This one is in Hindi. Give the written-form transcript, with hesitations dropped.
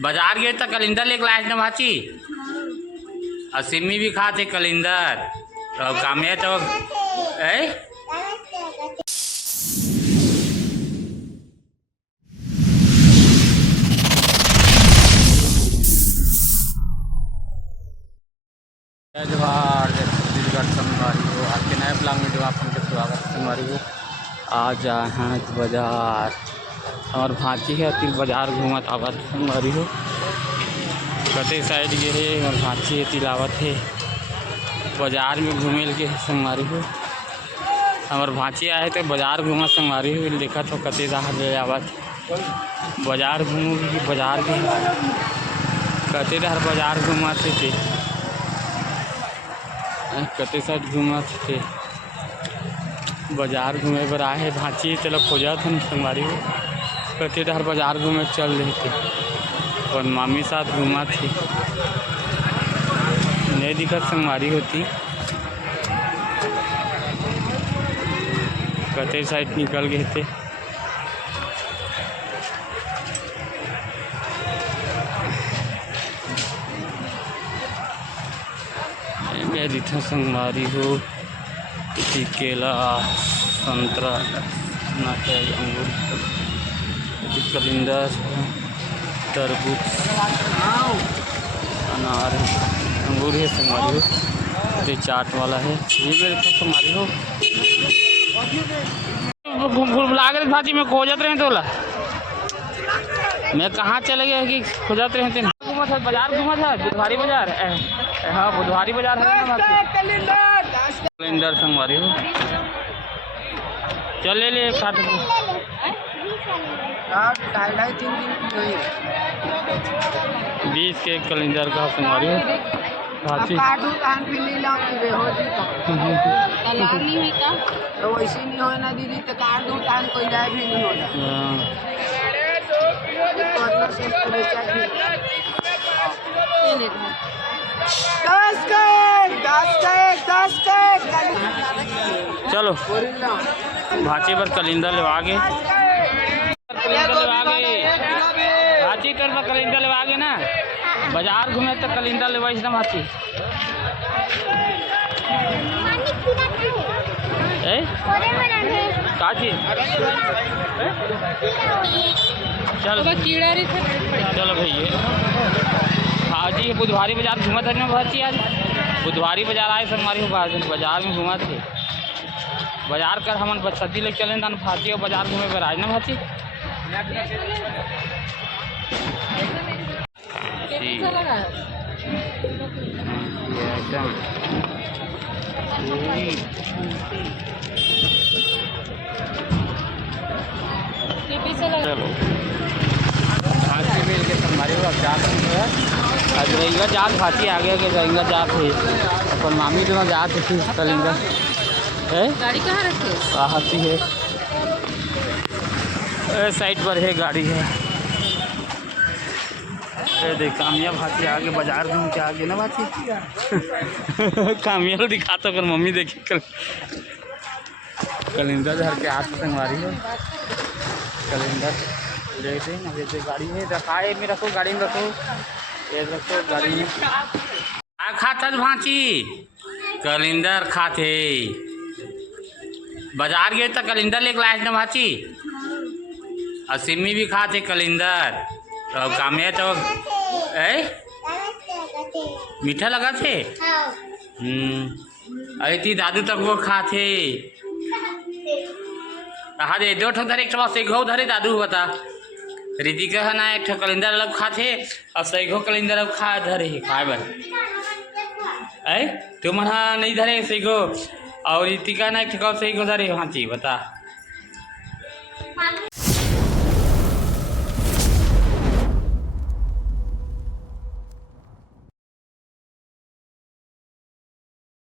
बाजार गए तो कलिंदर लेके लाए ना भाची। और सिमी भी खाते कलिंदर तो कामे तो जोहार छत्तीसगढ़ संगवारी हो। आज के नए ब्लॉग में जो आप उनके स्वागत संगवारी हो। आज आए हैं बाजार और भांची है तीन बाजार घूमत आवत संगवारी हो। कते साइड ये है और भांची तिलावत है बाजार में घूमे के संगवारी हो। और भांची आए तो बाजार घूमा संगवारी हो। देखा तो कते ले आवत बाजार घूमू कि बाजार भी कते बाजार घूमा थे कते साइड घूमा थे बाजार घूमे बर आए भांची चलो खोजा थे संगवारी हो। कते बाजार घूमे चल रहे थे और मामी साथ घूमा थी नहीं दिखत संगवारी होती। कते साइड निकल गए थे दिखा संगवारी हो। केला संतरा अंगूर कलिंदर तरबूज अनार अंगूर है संगवारी हो। ये चाट वाला है ये मेरे तो संगवारी हो। लागे भाजी में खोजत रहे तोला मैं कहाँ चले गए कि खोजत रहे थे बाजार घूमा था बुधवारी बाजार। हाँ बुधवारी बाजार है ना कलिंदर संगवारी हो। चल ले ले एक 20 के कलिंदर का संगवारी हो। भाजी तो वैसे नहीं हो ना दीदी तो काट दूँ टाइम कोई जाए भी नहीं होगा। चलो भाची पर कलिंदर लेवा गे भाची कर पर कलिंदर लेवा गे ना बाजार घूमे तो कलिंदर लेवा ना भाची। चलो चलो भैया हाँ जी बुधवारी बाजार घूमा था भाची। आज बुधवारी बाजार आए संगवारी हो बाजार में घूमा थे बाजार कर हमन बच्ची लेके चले दान भाची और बाजार घूमे पर आज ना भाची। चलो भाची मिल के संगवारी हो। अब जात आज रहेगा जात भाची आगे आगे रहेगा जात है अपन मामी जो जात थी कलिंदर है गाड़ी कहाँ रखे हाथी है साइड पर है गाड़ी है। देख कामिया भाची आगे बाजार घूम के आगे ना भाची कामिया दिखाता कर मम्मी देखी कलिंदर धर के हाथ संगवारी हो। कलिंदर लेते ना जैसे गाड़ी में रखाए में रखो गाड़ी में रखो ये रखो गाड़ी में खाता भांची कलिंदर खाते बाजार गए तो कलिंदर लेके लाए ना भाची। और सिमी भी खाते कलिंदर तो कामे तो मीठा लगा थे। अरे ती दादू तक वो खाते कहा दे 2 ठो धरे एक सैघो धरे दादू बता रितिका है ना एक ठो कलिंदर अलग खाते और सैघो कलिंदर अब खा धरे खाए बर तुम नहीं धरे सैघो और रितिका ना एक ठो सैघो धरे भांची बता।